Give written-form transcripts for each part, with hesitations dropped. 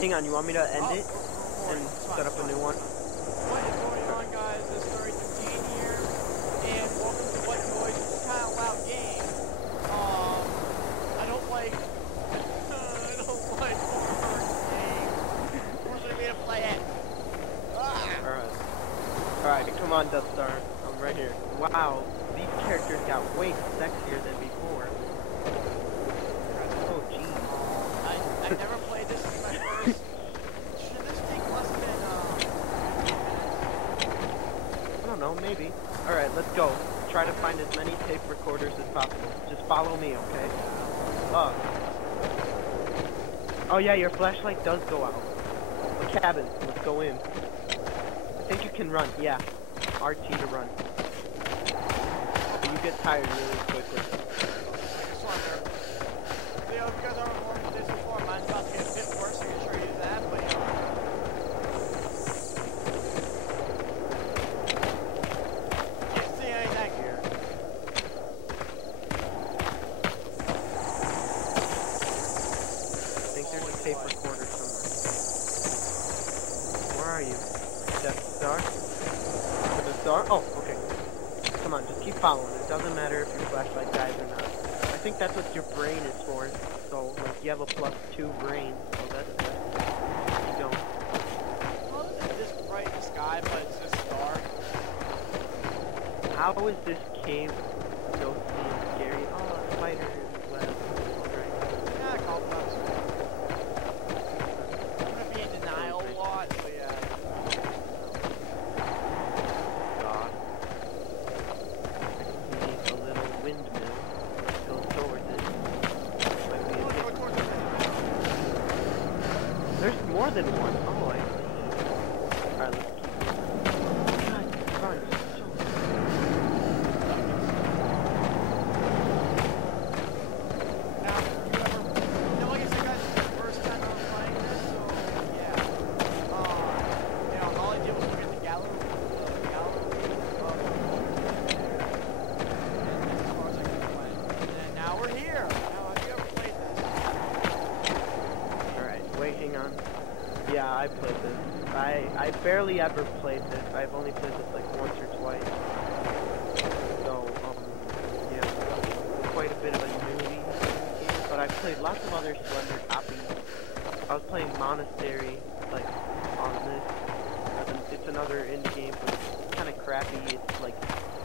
Hang on, you want me to end it and set up a new one? What is going on, guys? This is 3015 here, and welcome to What Noise, which is kind of a loud game. I don't like horror games. Fortunately, we didn't play it. Alright, come on, Death Star. I'm right here. Wow, these characters got way sexier than before. Oh, jeez. I've never played this in my first. Should this take less than 15 minutes? I don't know, maybe. Alright, let's go. Try to find as many tape recorders as possible. Just follow me, okay? Oh yeah, your flashlight does go out. The cabin, let's go in. I think you can run, yeah. RT to run. But you get tired really quickly. Slender. So, if you guys aren't warned with this before, mine's about to get a bit worse. I can show you that, but can't see anything here. I think there's a tape recorder somewhere. Where are you? Death Star? Death Star? Oh, okay. Come on, just keep following. It doesn't matter if your flashlight dies or not. I think that's what your brain is for. So, like, you have a +2 brain. So that's good. Keep going. Well, it's this bright in the sky, but it's just dark. How is this cave so scary? Oh, a spider in the web. Alright. Yeah, I call it that. I'm gonna be in denial a lot, so yeah. God. We need a little windmill. Let's go towards it. Might be a bit... There's more than one. Oh, I see. Alright, let's keep moving. God, run. Now, like I said, guys, this is the first time I'm playing this, so yeah. All I did was look at the gallery, and that's as far as I could play. And then now we're here. Now, have you ever played this? Alright, wait, hang on. Yeah, I played this. I barely ever played this. I've only played this like once or twice. So, yeah, quite a bit of a newbie. But I've played lots of other Slender copies. I was playing Monastery, like, on this. It's another indie game, but it's kind of crappy. It's like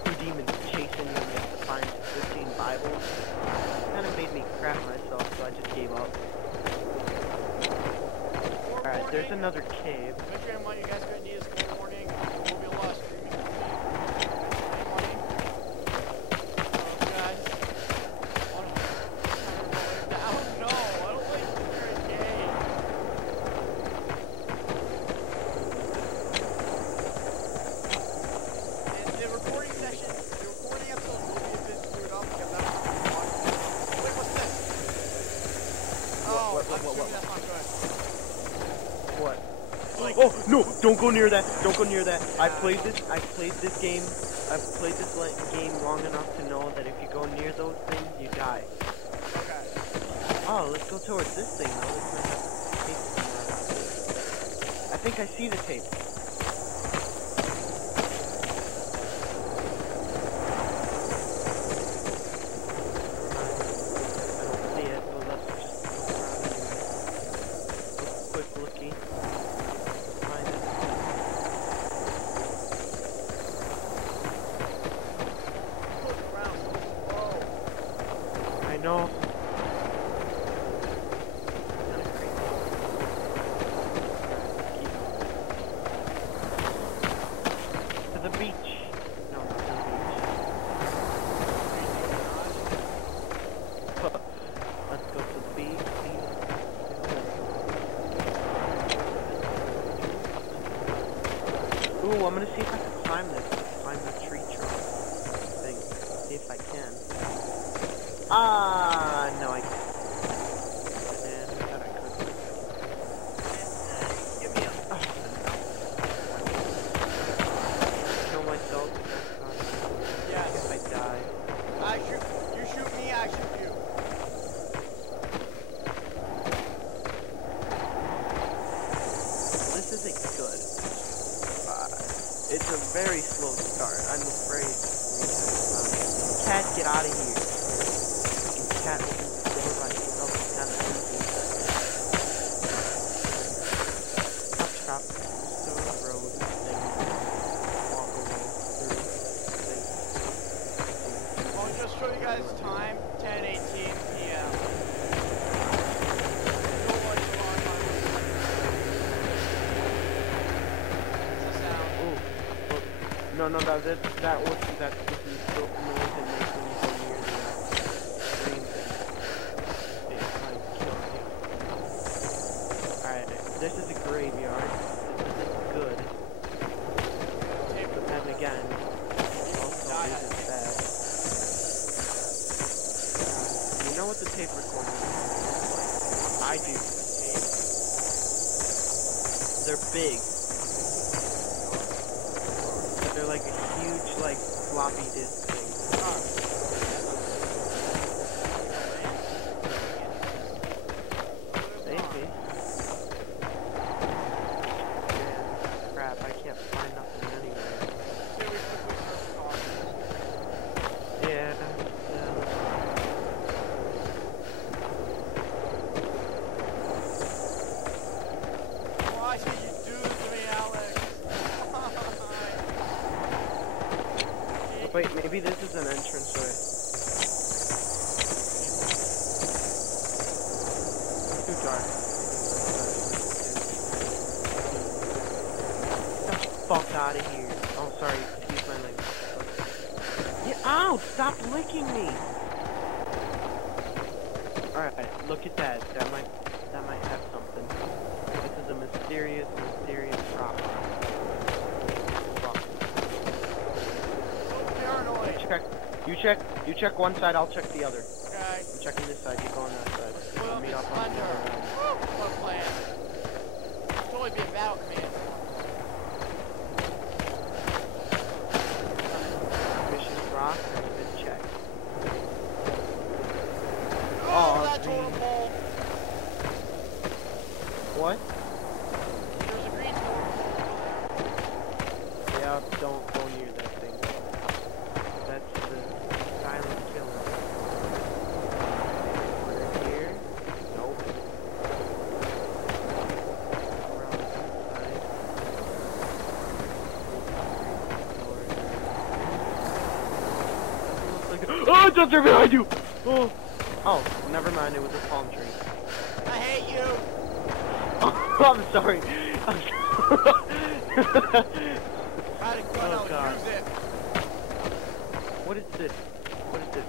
2 demons chasing you and you have to find 15 Bibles. It kind of made me crap myself, so I just gave up. Alright, there's another cave. Eventually, what you guys are going to need is forewarning. There will be a lot of streaming. Guys. Oh no, I don't like this game. And the recording session, the recording episode will be a bit screwed up because I don't know what. Wait, what's this? Oh, I'm assuming that's not good. What? Like, Oh no! Don't go near that! Don't go near that! I played this game. I've played this game long enough to know that if you go near those things, you die. okay. Oh, let's go towards this thing though. This might have tape somewhere. I think I see the tape. I don't see it, but let's just look around anyway. Quick looky. Find it. Look around so slow. I know. To the beach. No, not to the beach. Let's go to the beach. Ooh, I'm gonna see if I can climb this. Climb the tree trunk thing. See if I can. Ah, no, I can't. Man, I thought I could. Give me a... Oh, kill myself. Yes. If I die. You shoot me, I shoot you. very slow start. I'm afraid we have cat, get out of here. Fucking cat opens the door by itself. It's not sleeping. Stop, so road thing. Walk away through thing. I'll just show you guys time, 10:18 p.m. No, that was the noise it makes when you go near the screen thing. It might kill you. Alright, this is a graveyard. This isn't good. But then again, also isn't bad. You know what the tape recorder looks like? I do. They're big. They're like a huge, like, floppy disk thing. Maybe. Man, crap, I can't find nothing anywhere. Yeah. Why did you do this to me, Alex? Wait, maybe this is an entranceway. Too dark. Get the fuck out of here. Oh, sorry. Excuse my language. Get out! Stop licking me! Alright, look at that. That might have something. This is a mysterious rock. You check one side, I'll check the other. Okay. I'm checking this side, you go on that side. Put up Meet the up on the Slender. other end. What a plan. It's totally be a battle command. Vicious rock, and a check. Oh, that totem pole. What? There's a green totem pole. Yeah, don't go near that thing. That's the silent killer. Over here? Nope. Around this side. Oh, just right behind you! Oh! Oh, never mind, it was a palm tree. I hate you. Oh, I'm sorry. I'm sorry. I had a gun, Oh, I'll God. use it. What is this? What is this?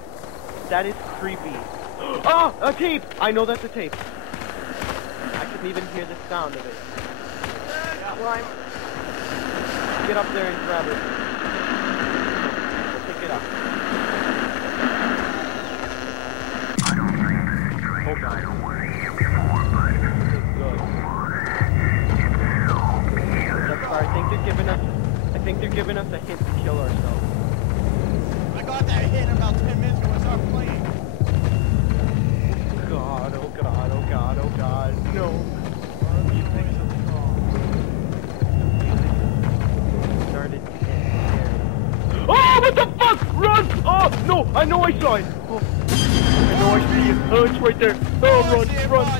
That is creepy. Oh, a tape! I know that's a tape. I can even hear the sound of it. Climb. Get up there and grab it. Pick it up. Oh God. Sorry, I think they're giving us a hint to kill ourselves. I got that hit about 10 minutes ago. I started playing. God, oh God, oh God, oh God, no. Started to get scared. Oh, what the fuck? Run! Oh, no, I know I saw it. Oh, I know I see it. Oh, it's right there. Oh, run. Run.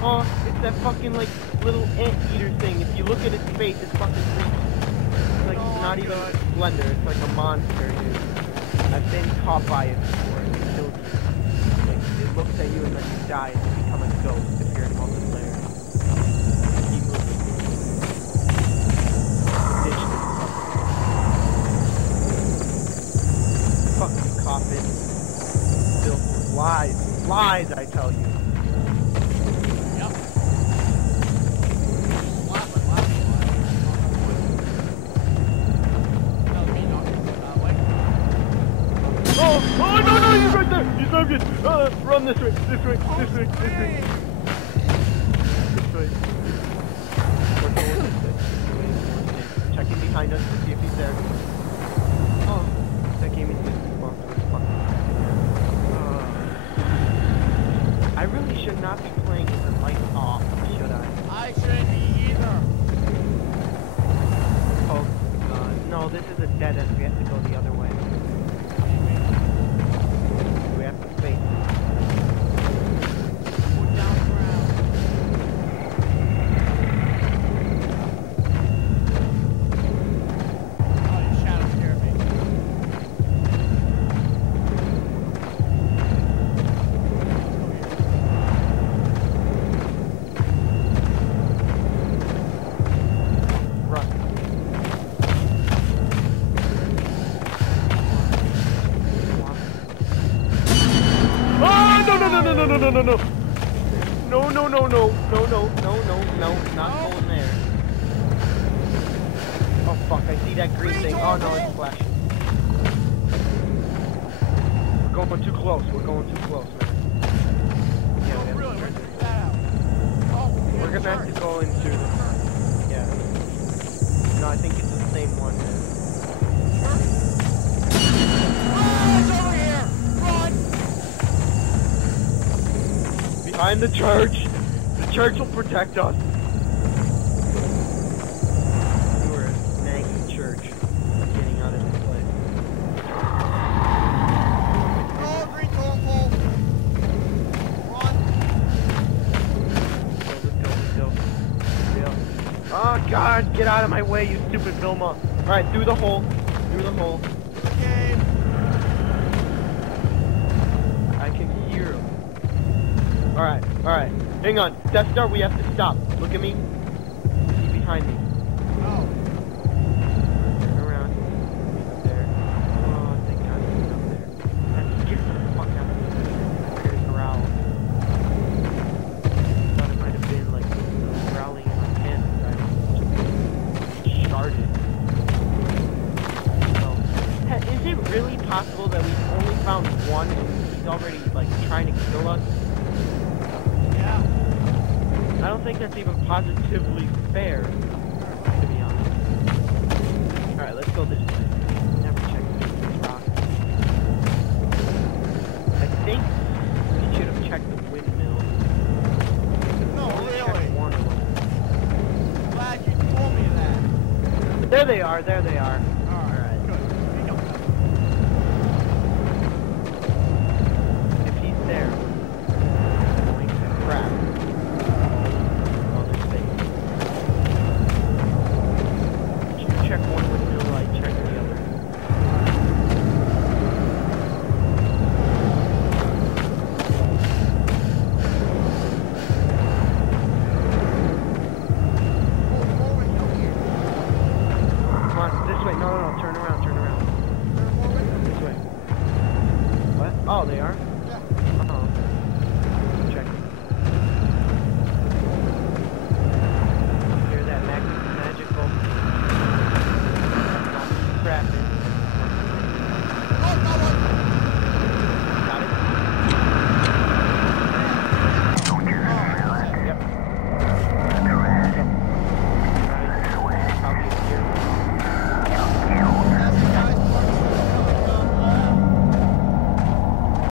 Oh, it's that fucking, like, little anteater thing. If you look at its face, it's fucking creepy. It's like, it's not even Slender. It's like a monster, dude. I've been caught by it before, and it kills you. Like, it looks at you and then you die and you become a ghost if you're in multiplayer. Keep moving. Ditch this fucking coffin. Built with lies. Lies, I tell you. Yep. Oh, no, he's right there! He's not good! Run this way, this way. This way. We're going this way. Checking behind us to see if he's there. Oh, that gave me goosebumps. I really should not be playing with the lights off, should I? I shouldn't be either. there. Oh god. No, this is a dead end. We have to go the other way. We have to face it. Put down the ground. Oh, your shadow scared me. Run. Oh, no, no, no, no, no, no, no, no, no. No, no, no, no, no, no, no, no, no, not going there. Oh, fuck, I see that green thing. Oh, no, it's flashing. We're going too close. We're going too close, man. Yeah, Oh, we have really? to Where'd turn you it. figure that out? Oh, We're gonna have to go into the... Yeah. No, I think it's the same one, man. Oh, it's over here! Run! Behind the church! The church will protect us! We were a nagging church. Getting out of this place. Oh, green totem pole! Run! Let's go. Yeah. Oh god, get out of my way, you stupid Vilma! Alright, through the hole. Through the hole. Okay. I can hear him. Alright, alright. Hang on. Death Star, we have to stop. Look at me. See behind me. Oh. Turn around. He's there. Oh, thank God he's up there. That scared the fuck out of me. I heard a growl. Thought it might have been like the growling in my pants that I sharded. So, is it really possible that we've only found one and he's already like trying to kill us? Yeah. I don't think that's even positively fair, to be honest. Alright, let's go this way. Never checked this rock. I think we should have checked the windmill. No, Only really? checked one of them. Glad you told me that. There they are, there they are. Alright, good. We got that. If he's there, we're going to crap. On his face. You check one windmill, I check the other. More window here. Come on, this way. No, no, no. Turn around, turn around. More window. This way. What? Oh, they are?